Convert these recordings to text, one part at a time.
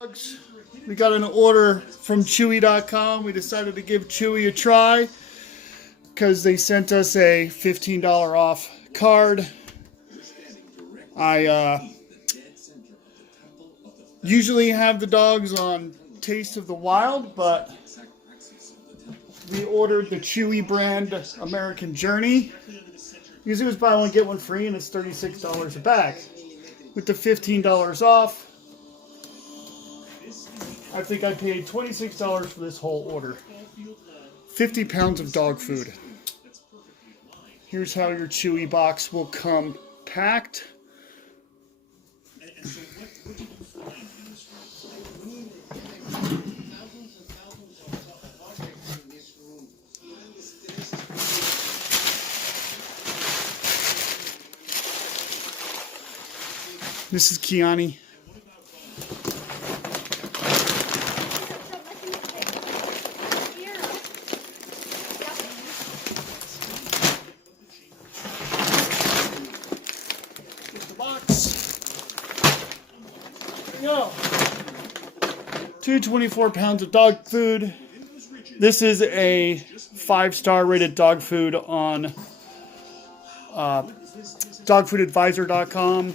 We got an order from Chewy.com. We decided to give Chewy a try because they sent us a $15 off card. I usually have the dogs on Taste of the Wild, but we ordered the Chewy brand American Journey. Usually it was buy one get one free, and it's $36 a bag. With the $15 off, I think I paid $26 for this whole order. 50 pounds of dog food. Here's how your Chewy box will come packed. This is Kiani. Here's the box. There you go. 224 pounds of dog food. This is a 5-star rated dog food on dogfoodadvisor.com.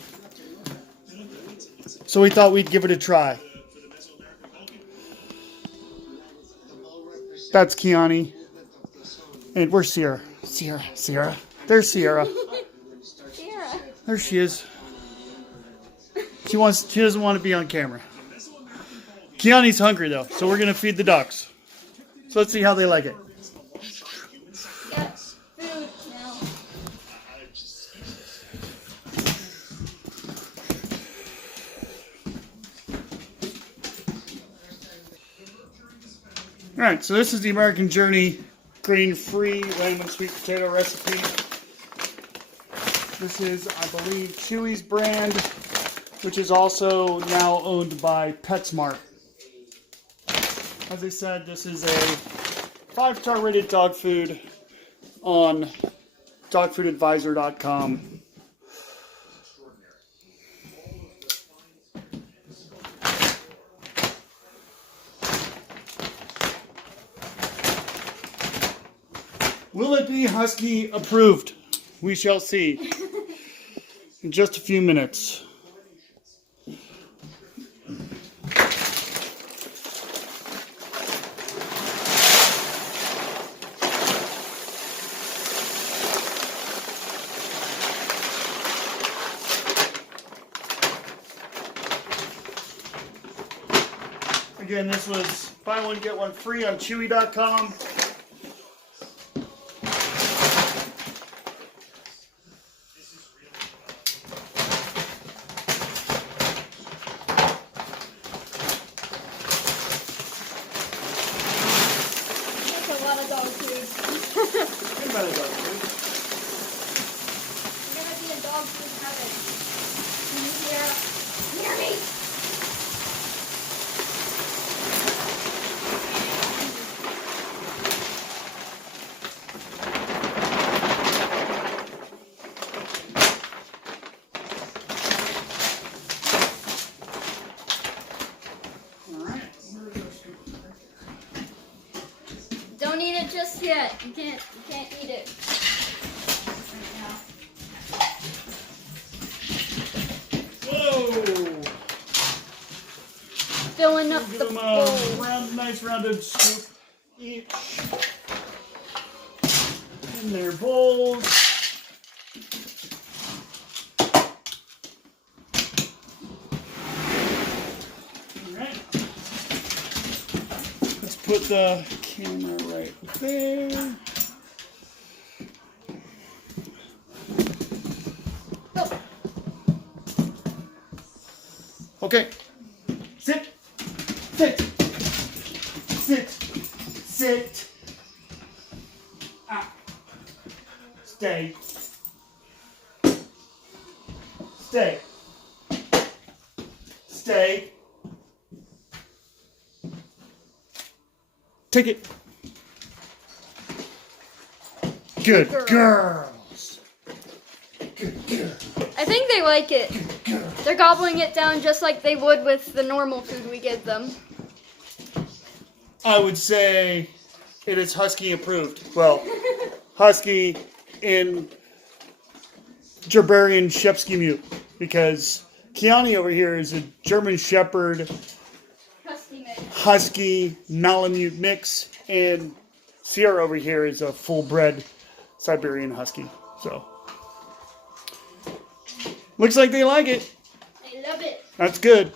So we thought we'd give it a try. That's Kiani. And where's Sierra? Sierra. There's Sierra. There she is. She doesn't want to be on camera. Kiani's hungry though, so we're gonna feed the ducks. So let's see how they like it. Alright, so this is the American Journey grain-free lamb and sweet potato recipe. This is, I believe, Chewy's brand, which is also now owned by Petsmart. As I said, this is a 5-star rated dog food on dogfoodadvisor.com. Will it be Husky approved? We shall see in just a few minutes. Again, this was buy one get one free on Chewy.com. Don't eat it just yet. You can't eat it right now. Whoa! Filling up Give the them bowl. a nice rounded scoop each in their bowls. Alright. Let's put the camera right there. Oh. Okay. Sit. Sit. Sit. Sit. Ah. Stay. Stay. Stay. Take it. Good girls. Good girl. I think they like it. Good girl. They're gobbling it down just like they would with the normal food we give them. I would say it is Husky approved. Well, Husky in Gerberian Shepsky Mute, because Kiani over here is a German Shepherd Husky Malamute mix, and Sierra over here is a full-bred Siberian Husky. So, looks like they like it. They love it. That's good.